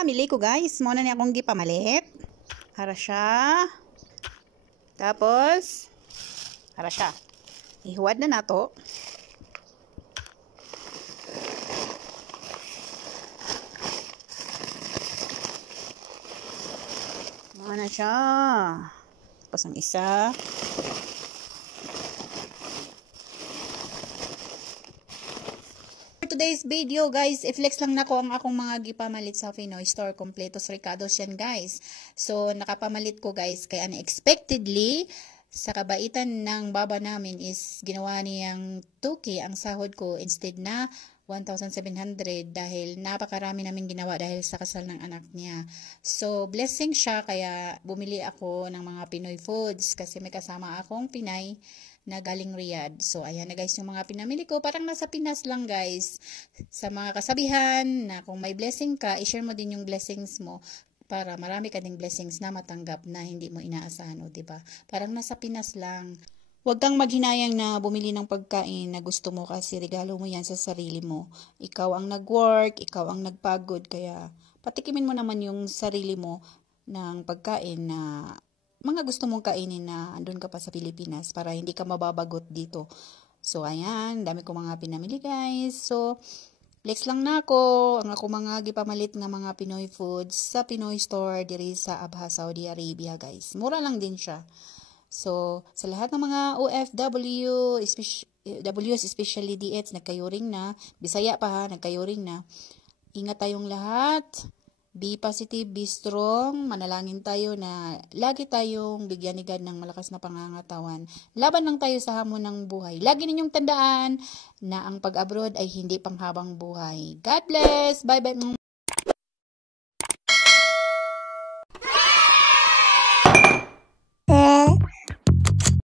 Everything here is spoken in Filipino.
pinamili ko guys. Muna ni akong gipamalit. Hara siya. Tapos, hara siya. Ihuwad na nato. Muna siya. Tapos ang isa. Today's video guys, i-flex lang nako ang akong mga gipamalit sa Pinoy Store. Completos Ricados yan guys. So nakapamalit ko guys, kaya unexpectedly sa kabaitan ng baba namin is ginawa niyang 2K ang sahod ko instead na 1,700 dahil napakarami namin ginawa dahil sa kasal ng anak niya. So blessing siya, kaya bumili ako ng mga Pinoy foods kasi may kasama akong Pinay na galing Riyadh. So ayan na guys yung mga pinamili ko, parang nasa Pinas lang guys. Sa mga kasabihan na kung may blessing ka, i-share mo din yung blessings mo para marami ka ding blessings na matanggap na hindi mo inaasahan, o diba? Parang nasa Pinas lang. Huwag kang maghinayang na bumili ng pagkain na gusto mo kasi regalo mo yan sa sarili mo. Ikaw ang nag-work, ikaw ang nagpagod, kaya patikimin mo naman yung sarili mo ng pagkain na mga gusto mong kainin na andun ka pa sa Pilipinas para hindi ka mababagot dito. So ayan, dami ko mga pinamili guys. So flex lang na ako ang ako mga gipamalit nga mga Pinoy foods sa Pinoy Store diri sa Abha, Saudi Arabia guys. Mura lang din siya. So sa lahat ng mga OFW, especially DH, nagkayuring na, Bisaya pa ha, nagkayuring na. Ingat tayong lahat. Be positive, be strong. Manalangin tayo na lagi tayong bigyan ni God ng malakas na pangangatawan. Laban lang tayo sa hamon ng buhay. Lagi ninyong tandaan na ang pag-abroad ay hindi panghabang buhay. God bless! Bye-bye!